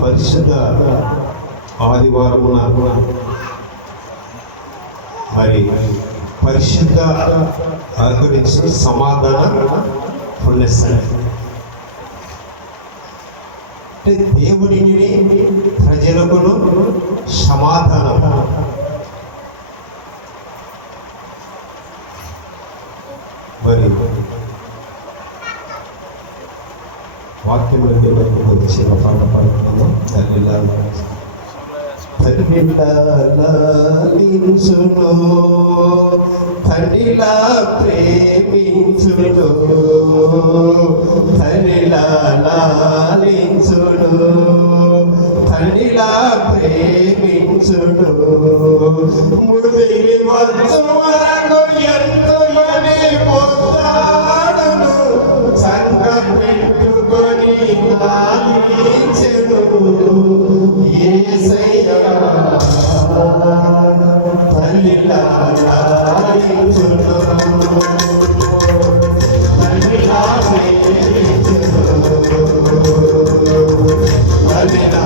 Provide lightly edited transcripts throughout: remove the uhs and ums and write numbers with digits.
పరిశుద్ధ ఆదివారమున మరి పరిశుద్ధ గురించి సమాధాన పుణ్యస్థలం అంటే దేవుడిని ప్రజలకును సమాధానం. మరి వాక్యంలోకి వచ్చిన పాట పాడుతున్నాం. తల్లిలాలించును తల్లిలా ప్రేమించును తల్లిలాలించును తల్లిలా ప్రేమించును ముడిలి వచ్చు వరకు ఎంతమని పొందాడును సంగ పెట్టుకొని లాలించెను యేసయ్యా తల్లిలా లాలించును తల్లిలా ప్రేమించును తల్లిలా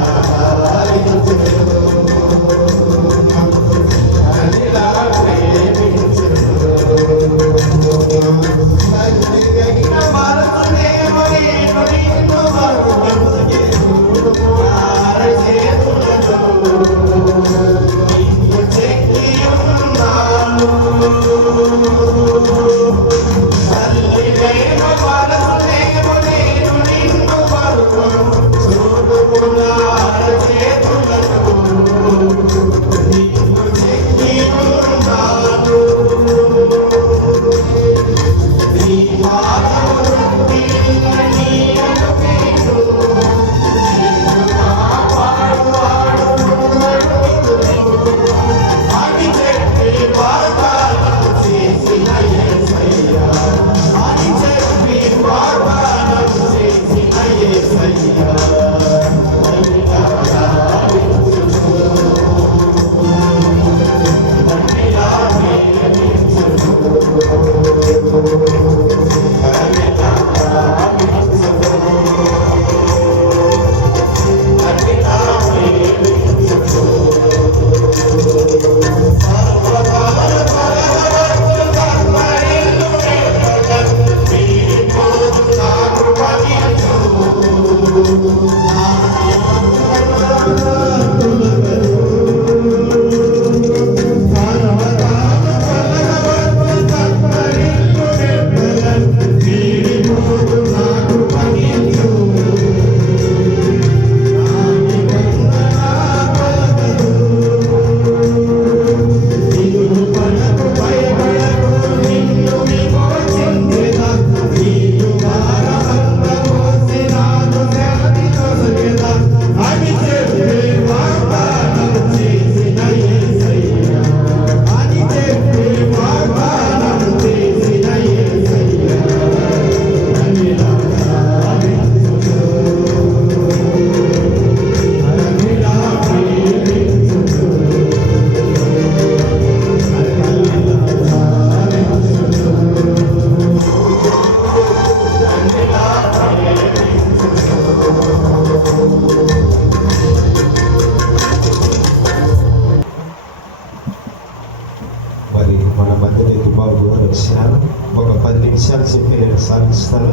ఒక 10 నిమిషాలు చెప్పి నేను సాగిస్తాను.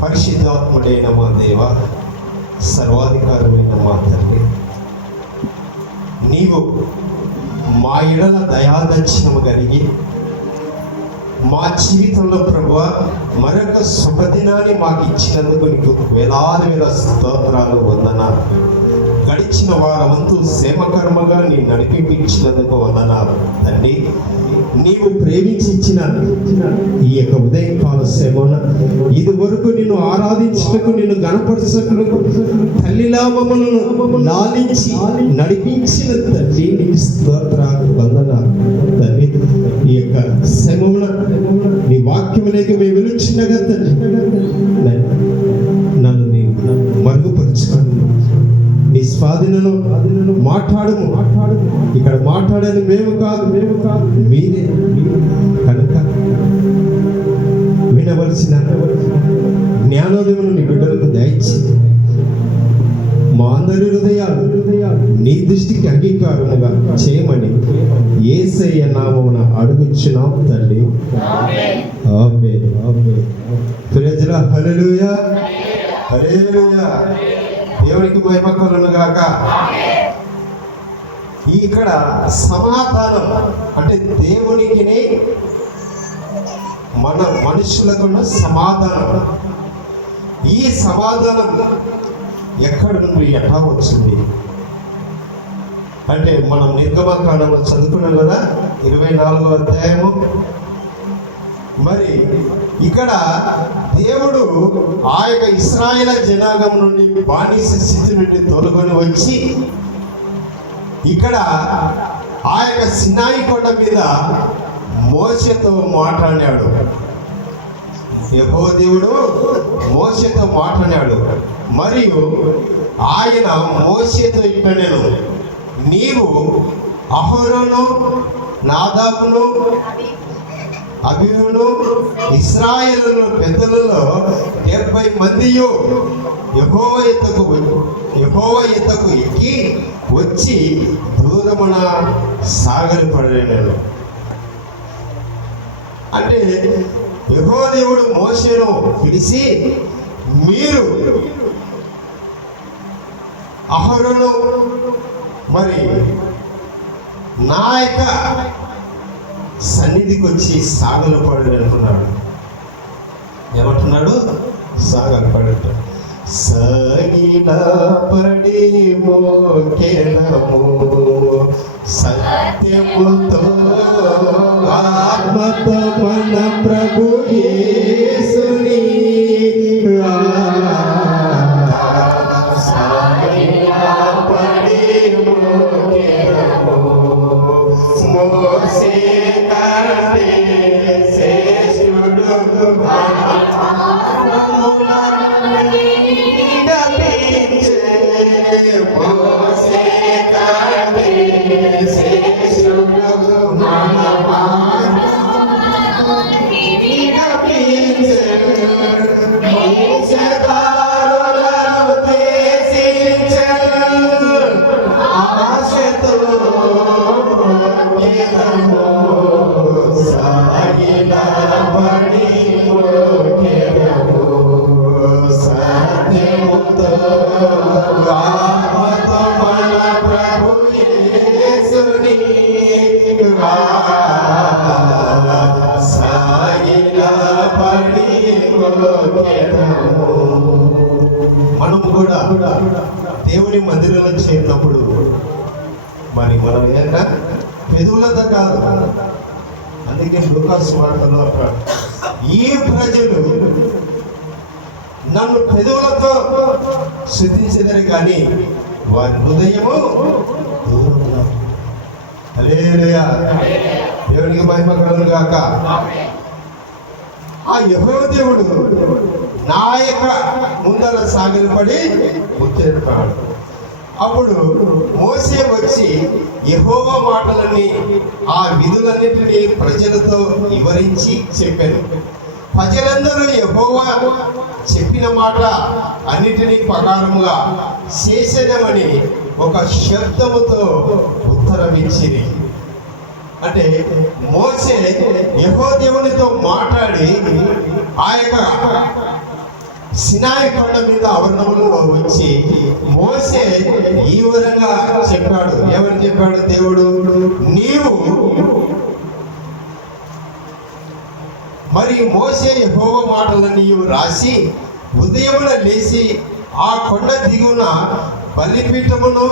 పరిశుద్ధాత్ముడైన మా దేవ, సర్వాధికారమైన మా తండ్రి, నీవు మా ఎడల దయాదక్షిణము కలిగి మా జీవితంలో ప్రభువా మరొక శుభదినాన్ని మాకు ఇచ్చినందుకు నీకు వేలాది వేల స్తోత్రాలు, వందనాలు. గడిచిన వారమంతూ సేమకర్మగా నీ నడిపించినందుకు వందనాలు తండ్రి. నీవు ప్రేమించి ఇచ్చిన ఈ యొక్క ఉదయకాల సేవన ఇది వరకు నిన్ను ఆరాధించుటకు, నిన్ను గణపరచుటకు తల్లిలా మమ్మల్ని లాలించి నడిపించిన తండ్రి నీకు స్తోత్రాలు, వందనాలు తండ్రి. ఈ యొక్క సేవన నీ వాక్యములేక మేము విలుచుండగా తండ్రి నన్ను నీ మరుగుపరచుకోండి. నీ స్వాధీనంలో మాట్లాడము. ఇక్కడ మాట్లాడేది మేము కాదు, మీరే. కనుక వినవలసిన జ్ఞానోదయమును నీ బిడ్డలకు దయచి అందరి హృదయాలు నీ దృష్టికి అంగీకారముగా చేయమని యేసయ్య నామమున అడుగుచున్నాం తండ్రి. ఆమేన్. ప్రైజ్ లా. హల్లెలూయా, హల్లెలూయా. దేవునికి మహిమ కలుగును గాక. ఇక్కడ సమాధానం అంటే దేవునికి మన మనుషులకున్న సమాధానం. ఈ సమాధానం ఎక్కడి నుండి ఎట్లా వచ్చింది అంటే మనం నిర్గమకాండంలో చదువుకున్నాం కదా, 24వ అధ్యాయము. మరి ఇక్కడ దేవుడు ఆ యొక్క ఇశ్రాయేలు జనాంగం నుండి బానిస స్థితి నుండి తొలగొని వచ్చి ఇక్కడ ఆ యొక్క సినాయి కొండ మీద మోషేతో మాట్లాడాడు. యెహోవా దేవుడు మోషేతో మాట్లాడాడు. మరియు ఆయన మోషేతో ఇట్లనెను, నీవు అహరోను, నాదాబును, అబీయును ఇశ్రాయేలు పెద్దలలో 70 మందియు యెహోవా ఎద్దకు ఎక్కి వచ్చి దూరమున సాగలిపడలేను. అంటే యెహోవా దేవుడు మోషేను పిలిచి, మీరు అహరోను మరి నా యొక్క సన్నిధికి వచ్చి సాగలపడు అంటున్నాడు. ఏమంటున్నాడు? సాగలపడు. సాగిలపడి మోకెదము సత్యముతో ఆత్మతో మన ప్రభు యేసుని సాగిలపడి మోకెదము మోసే కంటే శ్రేష్ఠుడు మోసే కంటే శ్రేష్ఠుడు మనము కూడా దేవుని మందిరంలో చేరినప్పుడు మరి మనం ఏంటంటే పెదవులతో కాదు. అందుకే లూకాసు వార్తలో ఈ ప్రజలు నన్ను పెదవులతో స్తుతించెదరు కానీ వారి హృదయము దూరముగా. హల్లెలూయా, దేవునికి మహిమ కలుగును గాక. ఆ యెహోవా దేవుడు నా యొక్క ముందర సాగిలపడి ముచ్చటాడు. అప్పుడు మోసే వచ్చి యెహోవా మాటలని ఆ విధులన్నింటినీ ప్రజలతో వివరించి చెప్పాను. ప్రజలందరూ యెహోవా చెప్పిన మాట అన్నిటినీ ప్రకారముగా చేసేదమని ఒక శబ్దముతో ఉత్తరమిచ్చిరి. అంటే మోసే యెహోవా దేవునితో మాట్లాడి ఆ యొక్క సినాయి కొండ మీద ఆవరణంలో వచ్చి మోసే ఈ విధంగా చెప్పాడు. ఏమని చెప్పాడు దేవుడు? నీవు మరి మోసే యెహోవా మాటలన్నీ రాసి ఉదయమున లేచి ఆ కొండ దిగున బలిపీఠమును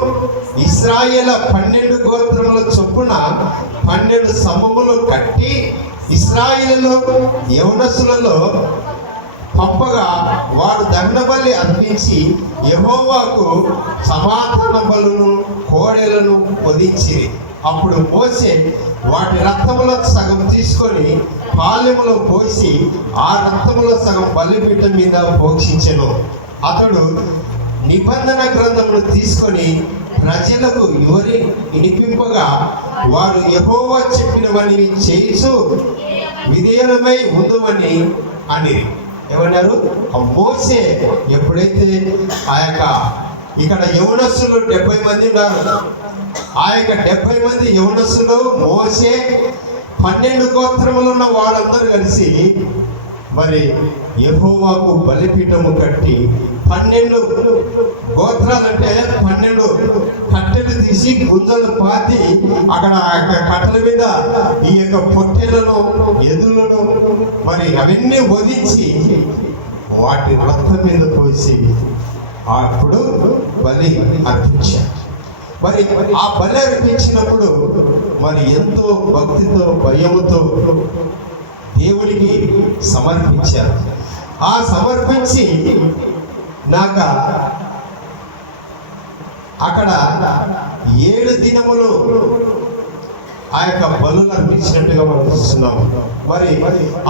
ఇశ్రాయేలు 12 గోత్రముల చొప్పున 12 స్తంభములు కట్టి ఇశ్రాయేలులో యవనస్తులలో పంపగా వారు దహన బలి అర్పించి యెహోవాకు సమాధాన బలును కోడెలను వధించిరి. అప్పుడు మోసే వాటి రక్తములో సగం తీసుకొని పాలెములో పోసి ఆ రక్తములో సగం బలిపీఠం మీద పోషించెను. అతడు నిబంధన గ్రంథమును తీసుకొని ప్రజలకు వినిపింపగా వారు యెహోవా చెప్పినవని చేయించు విధేయులమై ఉందమని అని ఏమన్నారు? మోసే ఎప్పుడైతే ఆ యొక్క ఇక్కడ యవనస్తులు 70 మంది ఉన్నారు. ఆ యొక్క 70 మంది యవనస్తులు మోసే 12 గోత్రములు ఉన్న వాళ్ళందరూ కలిసి మరి యెహోవాకు బలిపీఠము కట్టి 12 గోత్రాలంటే 12 కట్టెలు తీసి గుంజలు పాతి అక్కడ కట్టెల మీద ఈ యొక్క పొట్టెలను ఎదులను మరి అవన్నీ వధించి వాటి రక్తం మీద పోసి అప్పుడు బలి అర్పించారు. మరి ఆ బలి అర్పించినప్పుడు మరి ఎంతో భక్తితో భయముతో దేవుడికి సమర్పించారు. ఆ సమర్పించి నాక అక్కడ 7 దినములు ఆ యొక్క బలులు అర్పించినట్టుగా మనం చూస్తున్నాము. మరి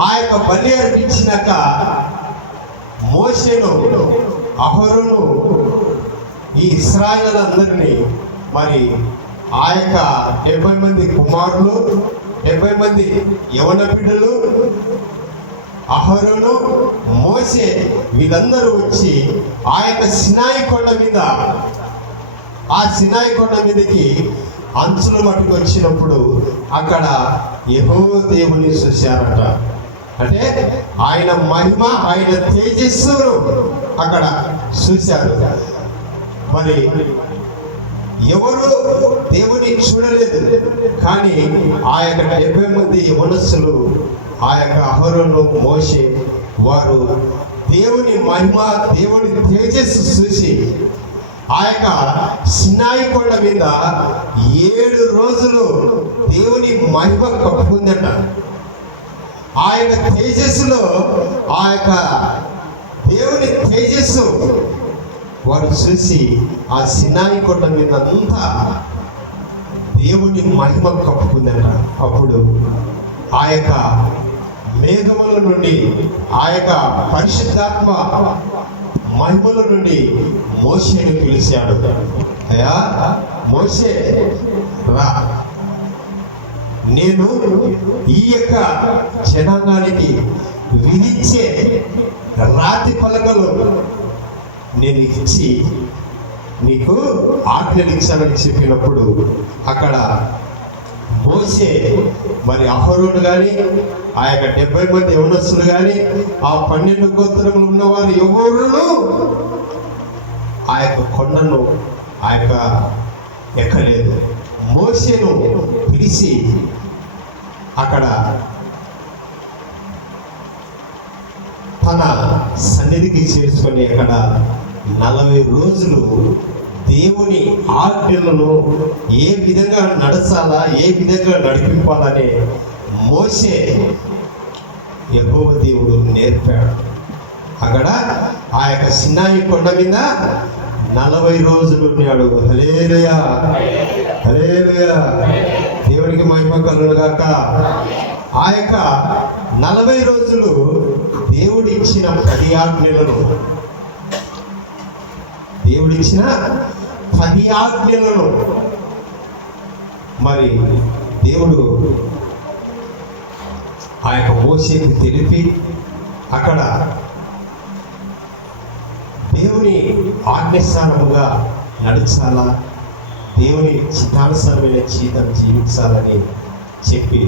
ఆ యొక్క బలి అర్పించినాక మోషేను అహరోను ఈ ఇశ్రాయేలులందరినీ మరి ఆ యొక్క 70 మంది కుమారులు 70 మంది యవన బిడ్డలు అహరోను మోషే వీళ్ళందరూ వచ్చి ఆ యొక్క సినాయి కొండ మీద ఆ సినాయి కొండ మీదకి అంచుల మటుకు వచ్చినప్పుడు అక్కడ యెహోవా దేవుని చూశారట. అంటే ఆయన మహిమ ఆయన తేజస్సును అక్కడ చూశారు. మరి ఎవరు దేవుని చూడలేదు, కానీ ఆ యొక్క 70 మంది యవనస్తులు ఆ యొక్క అహరోను మోషే వారు దేవుని మహిమ దేవుని తేజస్సు చూసి ఆ యొక్క సినాయి కొండ మీద 7 రోజులు దేవుని మహిమ కప్పుకుందట. ఆ యొక్క తేజస్సులో ఆ యొక్క దేవుని తేజస్సు వారు చూసి ఆ సినాయి కొండ మీద అంతా దేవుని మహిమ కప్పుకుందట. అప్పుడు ఆ యొక్క మేఘముల నుండి ఆ యొక్క పరిశుద్ధాత్మ మహిమల నుండి మోషేను పిలిచాడు. అయ్యా మోషే రా, నేను ఈ యొక్క జనాంగానికి విధించే రాతి పలకలు నేను ఇచ్చి నీకు ఆజ్ఞలించాలని చెప్పినప్పుడు అక్కడ మోషే మరి అహరోను కానీ ఆ యొక్క 70 మంది యవనస్తులు కానీ ఆ 12 గోత్రములు ఉన్నవారు ఎవరును ఆ యొక్క కొండను ఆ యొక్క ఎక్కలేదు. మోషేను పిలిచి అక్కడ తన సన్నిధికి చేర్చుకొని అక్కడ 40 రోజులు దేవుని ఆజ్ఞలను ఏ విధంగా నడచాలా ఏ విధంగా నడిపింపాలనే మోషే యెహోవా దేవుడు నేర్పాడు. అక్కడ ఆ యొక్క సినాయి కొండ మీద 40 రోజులు ఉన్నాడు. హల్లెలూయా హల్లెలూయా, దేవునికి మహిమ కలుగును గాక. ఆ యొక్క 40 రోజులు దేవుడిచ్చిన 10 ఆజ్ఞలను మరి దేవుడు ఆ యొక్క మోషేకి తెలిపి అక్కడ దేవుని ఆజ్ఞానుసారముగా నడిచాలా, దేవుని చిత్తానుసారమైన జీవితం జీవించాలని చెప్పి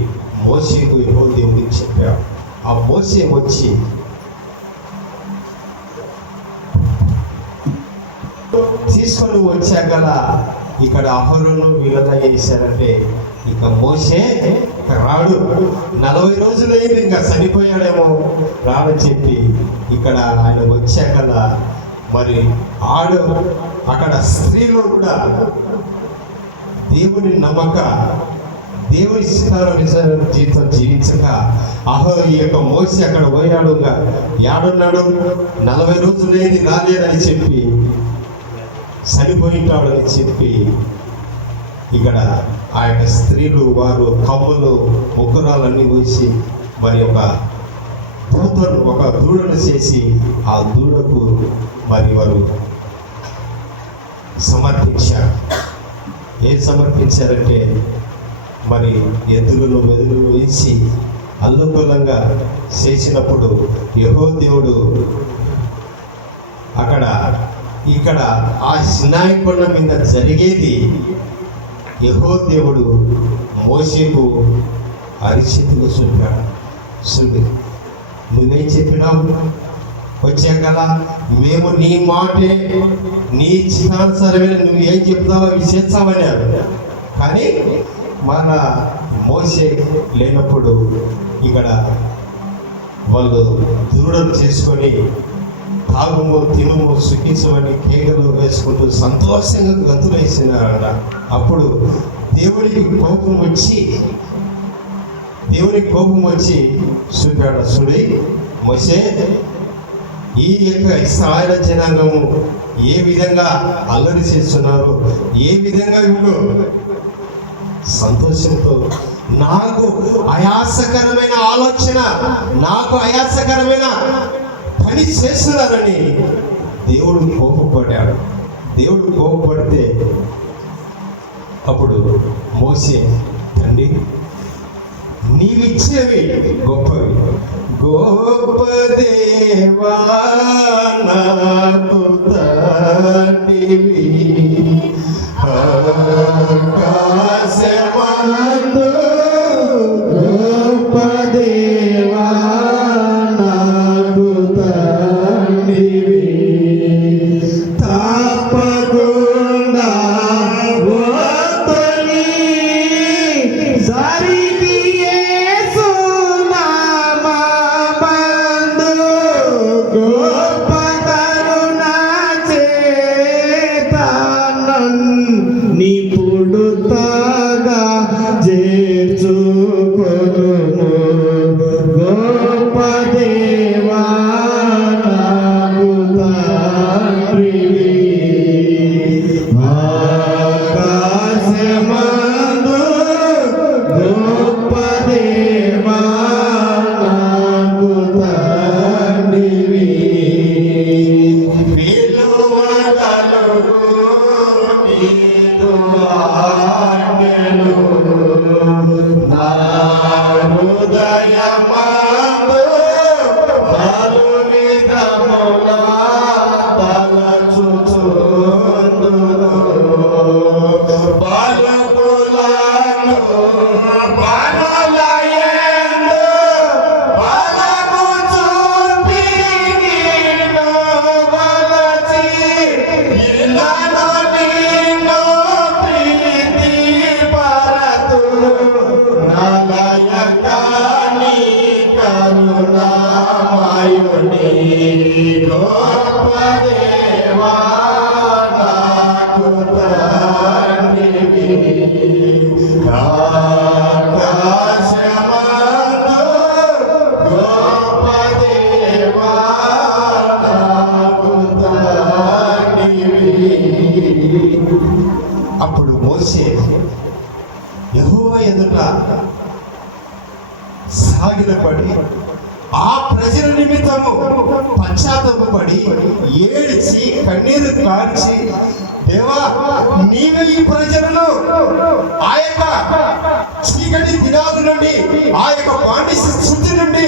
మోషేకు యెహోవా దేవుడికి చెప్పాడు. ఆ మోషే వచ్చి తీసుకొని వచ్చాక ఇక్కడ అహరోను వీళ్ళంతా చేశారంటే ఇక మోషే రాడు, 40 రోజులు అయింది, ఇంకా చనిపోయాడేమో రాడని చెప్పి ఇక్కడ ఆయన వచ్చాక మరి అక్కడ స్త్రీలు కూడా దేవుని నమ్మక దేవుని జీవితం జీవించక ఈ యొక్క మోషే అక్కడ పోయాడు, యాడున్నాడు, 40 రోజులు అయింది రాలేదని చెప్పి చనిపోయింటాడని చెప్పి ఇక్కడ ఆ యొక్క స్త్రీలు వారు కమ్ములు ముగ్గురాలన్నీ వచ్చి మరి ఒక దూడను చేసి ఆ దూడకు మరి వారు సమర్పించారు. ఏం సమర్పించారంటే మరి ఎద్దులను మెదులను వేసి అల్లుకొల్లంగా చేసినప్పుడు యెహోవా దేవుడు అక్కడ ఇక్కడ ఆ సినాయి కొండ మీద జరిగేది యెహోవా దేవుడు మోషేకు అరిచేతిలో చెప్పాడు. సుల్లి నువ్వేం చెప్పినావు? వచ్చాక మేము నీ మాటే నీ చిత్తానుసారమైన నువ్వు ఏం చెప్తావో అవి చేస్తామన్నారు. కానీ మన మోషే లేనప్పుడు ఇక్కడ వాళ్ళు దూరం చేసుకొని తాగుము తినుము సుఖించమని కేకలు వేసుకుంటూ సంతోషంగా గంతులు వేసినారట. అప్పుడు దేవునికి కోపం వచ్చి చూపాడు. చూడి మోషే, ఈ యొక్క ఇశ్రాయేలు జనాంగము ఏ విధంగా అల్లరి చేస్తున్నారు, ఏ విధంగా వీళ్ళు సంతోషంతో నాకు ఆయాసకరమైన ఆలోచన, నాకు ఆయాసకరమైన పని చేస్తున్నారని దేవుడు కోపపడ్డాడు. దేవుడు కోపపడితే అప్పుడు మోషే, తండ్రి నీవిచ్చేవి గొప్పవి, గొప్ప దేవా నాకు తండ్రివి, ఆకాశమందు గొప్ప దేవా నాకు తండ్రివి, తప్పకుండా వత్తని సరికి యేసు నామమందు గొప్ప కరుణ చేత నిపుడు తాగా చేర్చుకొనుము, గొప్ప దేవా నాకు తండ్రివి, ఆకాశమందు గొప్ప దేవా నాకు తండ్రివి, పిలువగలరు నీదు ఆజ్ఞలు, నా హృదయమందు పలు విధముల తలచుచుందును, పలుకులను పనులయందు బలము చూపి నిన్ను కొలచి, ఇళ్ళను నిన్ను ప్రీతి పరతు, నలయక నీ కరుణామయుని, గొప్ప దేవా నాకు తండ్రివి, ఆకాశమందు గొప్ప దేవా నాకు తండ్రివి. అప్పుడు మోషే యెహోవా ఎదుట సాగిలపడి ఆ ప్రజల నిమిత్తము పశ్చాత్తాపపడి ఏడ్చి కన్నీరు కార్చి, దేవా నీవే ఈ ప్రజలను ఆ యొక్క చీకటి దినాల నుండి, ఆ యొక్క బానిస స్థితి నుండి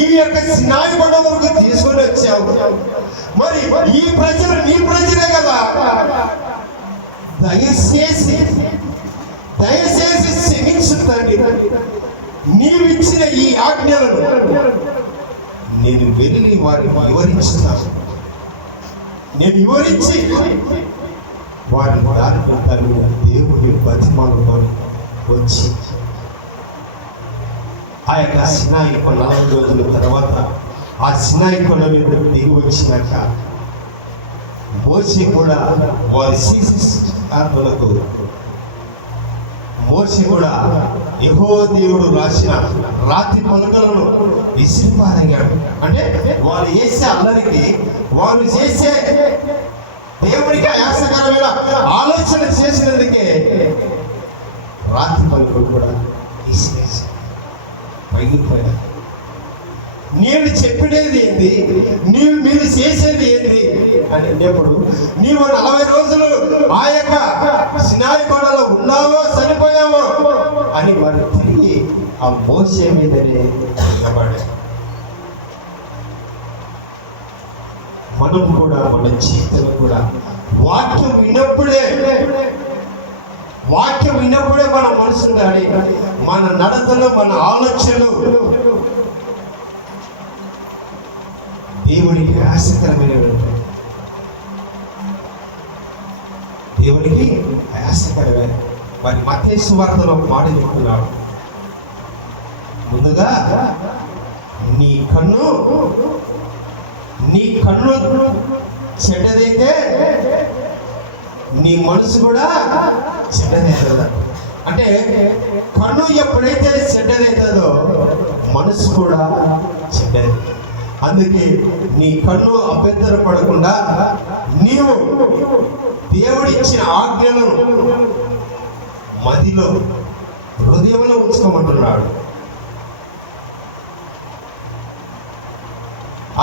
ఈ యొక్క సినాయి కొండ వరకు తీసుకొని వచ్చావు. మరి ఈ ప్రజలు నీ ప్రజలే కదా, దయచేసి క్షమించుతండి. నీవిచ్చిన ఈ ఆజ్ఞలను నేను వెళ్ళి వారికి వివరించుతాను. నేను వివరించి వారి దారిలో తల్లి దేవుని బతిమాలుకొని వచ్చి ఆ యొక్క సినాయి కొండ 40 రోజుల తర్వాత ఆ సినాయి కొండ మీద దిగి వచ్చినాక మోషే కూడా వారి శిష్యులకు మోషే కూడా యెహోవా దేవుడు రాసిన రాతి పలుకలను విసిరిపారయ్యాడు. అంటే వారు చేసే అల్లరికి, వారు చేసే దేవునికి ఆయాసకరమైన ఆలోచన చేసినందుకే రాతి పలుకలు కూడా విసిరేసి పైగిపోయారు. నేను చెప్పినది ఏంది, మీరు చేసేది ఏంది అని అన్నప్పుడు, నీవు 40 రోజులు ఆ యొక్క సినాయి కొండలో ఉన్నావో చనిపోయావో అని వారు తిరిగి ఆ మోషే మీదనే నిలబడారు. మనం కూడా మన జీవితం కూడా వాక్యం విన్నప్పుడే మన మనసు ఉండాలి, మన నడతలు, మన ఆలోచనలు దేవునికి ఆసక్తికరమైనవి. దేవునికి ఆసక్తికరమైన మరి మత్తయి సువార్తలో ఒక మాట చెప్తున్నాడు, ముందుగా నీ కన్ను చెడ్డదైతే నీ మనసు కూడా చెడ్డదవుతుందా. అంటే కన్ను ఎప్పుడైతే చెడ్డదవుతుందో మనసు కూడా చెడ్డది. అందుకే నీ కన్ను అభ్యంతరపడకుండా నీవు దేవుడిచ్చిన ఆజ్ఞలను మదిలో, హృదయంలో ఉంచుకోమంటున్నాడు.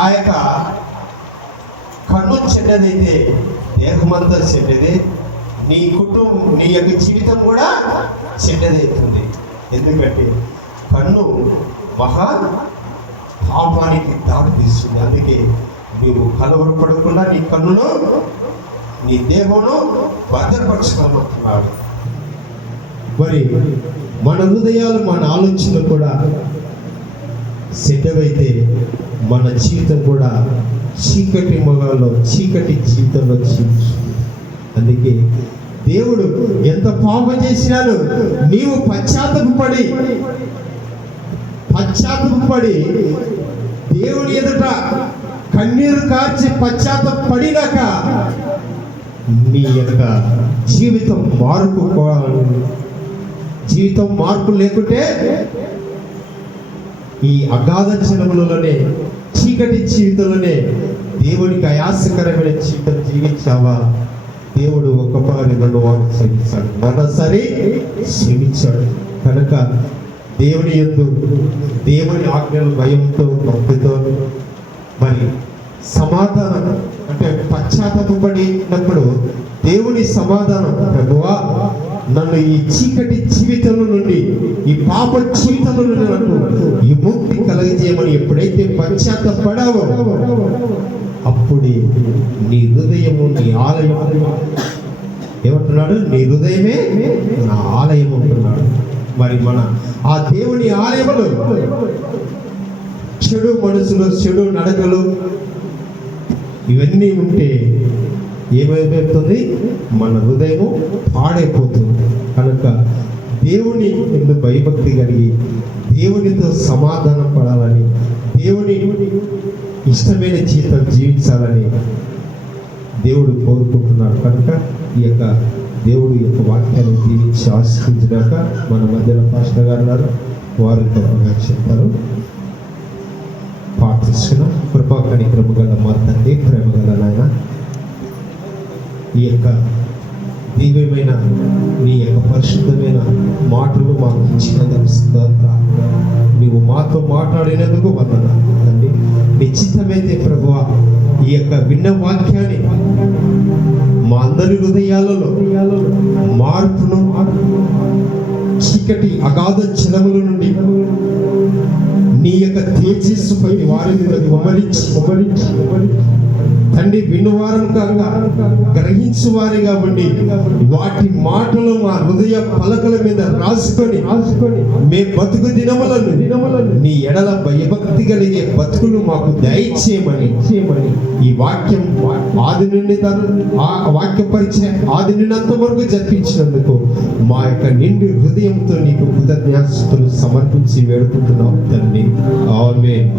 ఆ యొక్క కన్ను చెడ్డదైతే దేహమంతా చెడ్డదే, నీ కుటుంబం, నీ యొక్క జీవితం కూడా చెడ్డదవుతుంది. ఎందుకంటే కన్ను మహా పాపానికి దారి తీస్తుంది. అందుకే నువ్వు కలవరపడకుండా నీ కన్నును, నీ దేహమును భద్రపరచుకోమంటున్నాడు. మరి మన హృదయాలు, మన ఆలోచనలు కూడా సిద్ధమైతే మన జీవితం కూడా చీకటి మొగాల్లో, చీకటి జీవితంలో జీవిస్తుంది. అందుకే దేవుడు ఎంత పాపం చేసినాను నీవు పశ్చాత్తపడి దేవుని ఎదుట కన్నీరు కార్చి పశ్చాత్తపడినాక నీ యొక్క జీవితం మార్పు లేకుంటే ఈ అగాధ జనములలోనే, చీకటి జీవితంలోనే దేవునికి ఆయాసకరమైన జీవితం జీవించావా, దేవుడు ఒకసారి 2 వారాలు శ్రమించాడు, మరోసారి శ్రమించాడు. కనుక దేవుని యందు, దేవుని ఆజ్ఞలు భయంతో, భక్తితో మరి సమాధానం అంటే పశ్చాత్తాపడినప్పుడు దేవుని సమాధానం, ప్రభువా నన్ను ఈ చీకటి జీవితం నుండి, ఈ పాప జీవితం నుండి నన్ను ఈ ముక్తి కలగజేయమని ఎప్పుడైతే పశ్చాత్తపడావో అప్పుడే నీ హృదయము, నీ ఆలయం ఏమంటున్నాడు, నీ హృదయమే నా ఆలయం అంటున్నాడు. మరి మన ఆ దేవుని ఆలయంలో చెడు మనసులు, చెడు నడకలు ఇవన్నీ ఉంటే ఏమైపోతుంది, మన హృదయము పాడైపోతుంది. కనుక దేవుని ఎందు భయభక్తి కలిగి దేవునితో సమాధానం పడాలని, దేవుని ఇష్టమైన జీవితం జీవించాలని దేవుడు కోరుకుంటున్నాడు. కనుక ఈ యొక్క దేవుడు యొక్క వాక్యాన్ని దీవించి ఆశీర్వదించాక మన మధ్యలో పాస్టర్ గారు ఉన్నారు, వారు గొప్పగా చెప్తారు. ప్రార్థిస్తున్న కృపా కనికరము గల మా తండ్రి, ప్రేమ గల నాయన, ఈ యొక్క దివ్యమైన నీ యొక్క పరిశుద్ధమైన మాటలు మాకు ఇచ్చినందుకు స్తోత్రాలు. నీవు మాతో మాట్లాడినందుకు వందనాలు తండ్రి. నిశ్చితమైతే ప్రభువా ఈ యొక్క విన్న వాక్యాన్ని మా అందరి హృదయాలలో మార్పును, చీకటి అగాధ జలముల నుండి నీ యొక్క తేజస్సు పై వారి మీద కుమరించి తండ్రి వినువారంగా గ్రహించు వారిగా ఉండి వాటి మాటలు మా హృదయ పలకల మీద రాసుకొని మే బతుకు దినములను నీ ఎడల భయభక్తి కలిగే బతుకులు మాకు దయచేయమని ఈ వాక్యం ఆది నుండి వాక్య పరిచయం ఆది నుండి అంతవరకు జరిపించినందుకు మా యొక్క నిండు హృదయంతో నీకు కృతజ్ఞతాస్తుతులు సమర్పించి వేడుకుంటున్నాం తండ్రి. ఆమేన్.